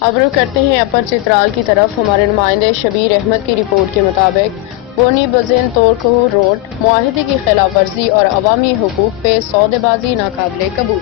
اب رخ کرتے ہیں اپر چترال کی طرف۔ ہمارے نمائندے شبیر احمد کی رپورٹ کے مطابق بونی بزین تورکہو روڈ معاہدے کی خلاف ورزی اور عوامی حقوق پہ سودے بازی ناقابل قبول۔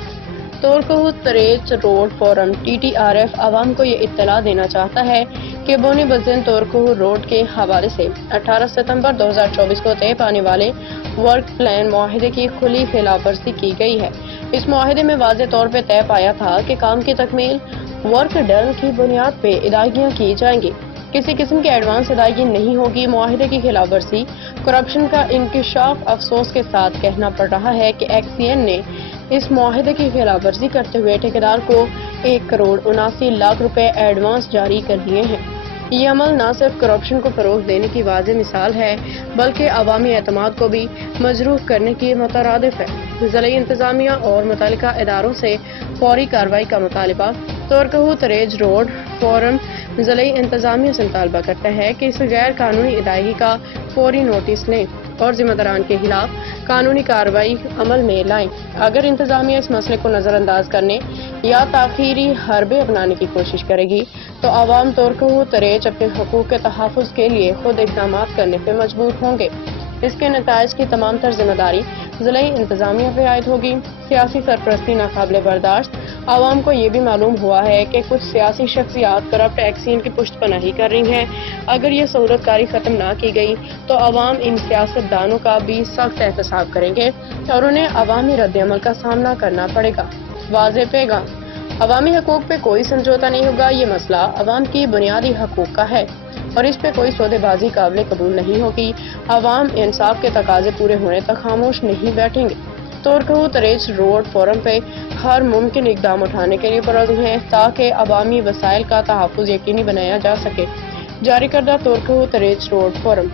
Torkhow Tirich road forum T T R F عوام کو یہ اطلاع دینا چاہتا ہے کہ بونی بزین تورکہو روڈ کے حوالے سے 18 ستمبر 2024 کو طے پانے والے ورک پلان معاہدے کی کھلی خلاف ورزی کی گئی ہے۔ اس معاہدے میں واضح طور پہ طے پایا تھا کہ کام کی تکمیل ورک ڈن کی بنیاد پہ ادائیگیاں کی جائیں گی، کسی قسم کی ایڈوانس ادائیگی نہیں ہوگی۔ معاہدے کی خلاف ورزی، کرپشن کا انکشاف۔ افسوس کے ساتھ کہنا پڑ رہا ہے کہ ایکس سی این نے اس معاہدے کی خلاف ورزی کرتے ہوئے ٹھیکیدار کو 1,79,00,000 روپے ایڈوانس جاری کر دیے ہیں۔ یہ عمل نہ صرف کرپشن کو فروغ دینے کی واضح مثال ہے بلکہ عوامی اعتماد کو بھی مجروح کرنے کی مترادف ہے۔ ضلعی انتظامیہ اور متعلقہ اداروں سے فوری کارروائی کا مطالبہ۔ تورکہو تریج روڈ فورم ضلعی انتظامیہ سے مطالبہ کرتا ہے کہ اس غیر قانونی ادائیگی کا فوری نوٹس لیں اور ذمہ داران کے خلاف قانونی کارروائی عمل میں لائیں۔ اگر انتظامیہ اس مسئلے کو نظر انداز کرنے یا تاخیری حربے اپنانے کی کوشش کرے گی تو عوام تورکہو تریج اپنے حقوق کے تحفظ کے لیے خود اقدامات کرنے پہ مجبور ہوں گے۔ اس کے نتائج کی تمام تر ذمہ داری ضلعی انتظامیہ پہ عائد ہوگی۔ سیاسی سرپرستی ناقابل برداشت۔ عوام کو یہ بھی معلوم ہوا ہے کہ کچھ سیاسی شخصیات کرپٹ ایکسین کی پشت پناہی کر رہی ہیں۔ اگر یہ سہولت کاری ختم نہ کی گئی تو عوام ان سیاست دانوں کا بھی سخت احتساب کریں گے اور انہیں عوامی رد عمل کا سامنا کرنا پڑے گا۔ واضح پیغام: عوامی حقوق پہ کوئی سمجھوتہ نہیں ہوگا۔ یہ مسئلہ عوام کی بنیادی حقوق کا ہے اور اس پہ کوئی سودے بازی قابل قبول نہیں ہوگی۔ عوام انصاف کے تقاضے پورے ہونے تک خاموش نہیں بیٹھیں گے۔ تورکہو تریج روڈ فورم پہ ہر ممکن اقدام اٹھانے کے لیے پرعزم ہے تاکہ عوامی وسائل کا تحفظ یقینی بنایا جا سکے۔ جاری کردہ تورکہو تریج روڈ فورم